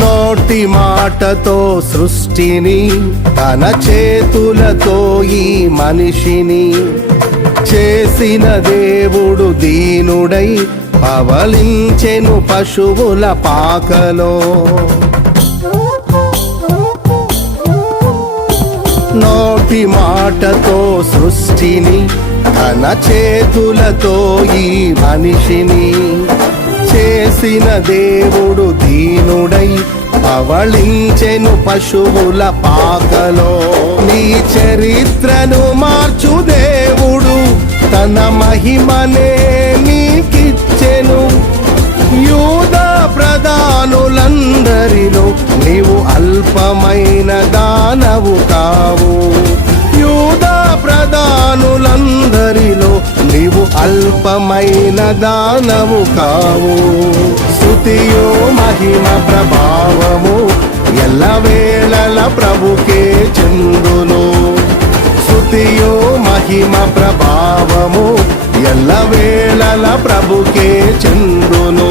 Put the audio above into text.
నోటి మాటతో సృష్టిని, తన చేతులతో ఈ మనిషిని చేసిన దేవుడు దీనుడై పవలించెను పశువుల పాకలో. నోటి మాటతో సృష్టిని, తన చేతులతో ఈ మనిషిని చేసిన దేవుడు దీనుడై పవళించెను పశువుల పాకలో. నీ చరిత్రను మార్చు దేవుడు తన మహిమనే నీకిచ్చెను. యూదా ప్రధానులందరిలో నీవు అల్పమైన దానవు కావు. యూదా ప్రధానులందరిలో నీవు అల్పమైన దానవు కావు. స్తుతియో మహిమ ప్రభావము ఎల్లవేళల ప్రభుకే చెందును. స్తుతియో మహిమ ప్రభావము ఎల్లవేళల ప్రభుకే చెందును.